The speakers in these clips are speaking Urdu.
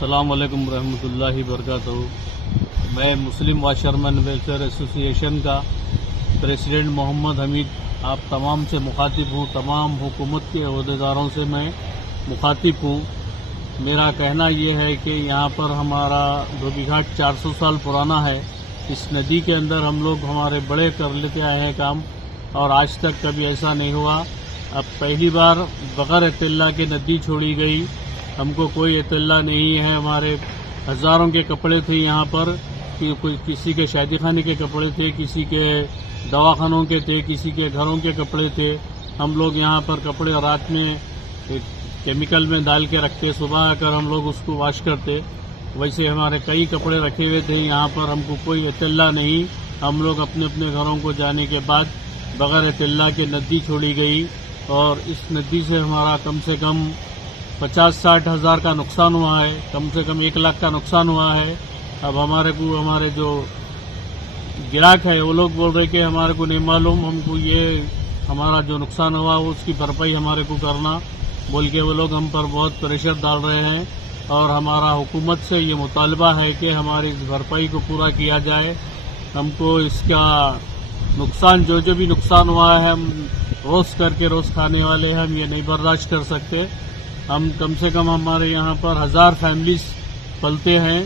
السلام علیکم ورحمۃ اللہ وبرکاتہ۔ میں مسلم واشرمین ویلفیئر ایسوسی ایشن کا پریزیڈنٹ محمد حمید آپ تمام سے مخاطب ہوں، تمام حکومت کے عہدیداروں سے میں مخاطب ہوں۔ میرا کہنا یہ ہے کہ یہاں پر ہمارا دھوبی گھاٹ 400 سال پرانا ہے۔ اس ندی کے اندر ہم لوگ ہمارے بڑے کر لیتے آئے ہیں کام، اور آج تک کبھی ایسا نہیں ہوا۔ اب پہلی بار بغیر اطلاع کے ندی چھوڑی گئی، ہم کو کوئی اطلاع نہیں ہے۔ ہمارے ہزاروں کے کپڑے تھے یہاں پر، کسی کے شادی خانے کے کپڑے تھے، کسی کے دواخانوں کے تھے، کسی کے گھروں کے کپڑے تھے۔ ہم لوگ یہاں پر کپڑے رات میں کیمیکل میں ڈال کے رکھتے، صبح آ کر ہم لوگ اس کو واش کرتے۔ ویسے ہمارے کئی کپڑے رکھے ہوئے تھے یہاں پر، ہم کو کوئی اطلاع نہیں۔ ہم لوگ اپنے اپنے گھروں کو جانے کے بعد بغیر اطلاع کے ندی چھوڑی گئی، اور اس ندی سے ہمارا کم سے کم 50-60 ہزار کا نقصان ہوا ہے، کم سے کم 1 لاکھ کا نقصان ہوا ہے۔ اب ہمارے جو گراہک ہے وہ لوگ بول رہے کہ ہمارے کو نہیں معلوم، ہم کو یہ ہمارا جو نقصان ہوا اس کی بھرپائی ہمارے کو کرنا بول کے وہ لوگ ہم پر بہت پریشر ڈال رہے ہیں، اور ہمارا حکومت سے یہ مطالبہ ہے کہ ہماری اس بھرپائی کو پورا کیا جائے۔ ہم کو اس کا نقصان جو بھی نقصان ہوا ہے، ہم روز کر کے روز کھانے والے ہیں، ہم یہ نہیں برداشت کر سکتے۔ ہم کم سے کم ہمارے یہاں پر 1000 فیملیز پلتے ہیں،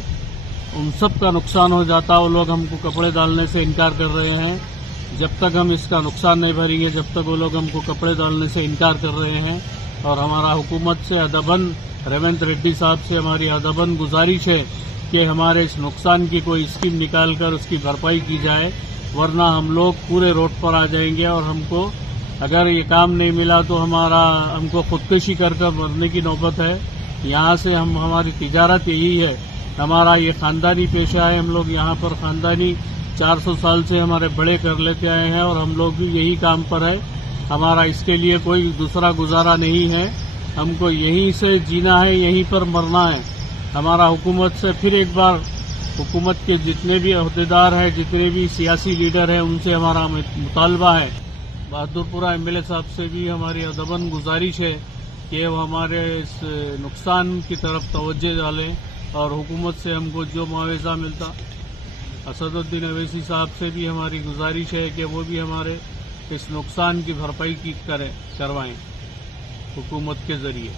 ان سب کا نقصان ہو جاتا۔ وہ لوگ ہم کو کپڑے ڈالنے سے انکار کر رہے ہیں۔ جب تک ہم اس کا نقصان نہیں بھریں گے، جب تک وہ لوگ ہم کو کپڑے ڈالنے سے انکار کر رہے ہیں۔ اور ہمارا حکومت سے ادباً ریونت ریڈی صاحب سے ہماری ادباً گزارش ہے کہ ہمارے اس نقصان کی کوئی اسکیم نکال کر اس کی بھرپائی کی جائے، ورنہ ہم لوگ پورے روڈ پر آ جائیں گے، اور ہم کو اگر یہ کام نہیں ملا تو ہم کو خودکشی کر مرنے کی نوبت ہے۔ یہاں سے ہماری تجارت یہی ہے، ہمارا یہ خاندانی پیشہ ہے۔ ہم لوگ یہاں پر خاندانی 400 سال سے ہمارے بڑے کر لیتے آئے ہیں، اور ہم لوگ بھی یہی کام پر ہے۔ ہمارا اس کے لیے کوئی دوسرا گزارا نہیں ہے، ہم کو یہیں سے جینا ہے، یہیں پر مرنا ہے۔ ہمارا حکومت سے پھر ایک بار، حکومت کے جتنے بھی عہدیدار ہیں، جتنے بھی سیاسی لیڈر ہیں، ان سے ہمارا مطالبہ ہے۔ بہادر پورہ ایم ایل اے صاحب سے بھی ہماری ادباً گزارش ہے کہ وہ ہمارے اس نقصان کی طرف توجہ ڈالیں، اور حکومت سے ہم کو جو معاوضہ ملتا۔ اسد الدین اویسی صاحب سے بھی ہماری گزارش ہے کہ وہ بھی ہمارے اس نقصان کی بھرپائی کروائیں حکومت کے ذریعے۔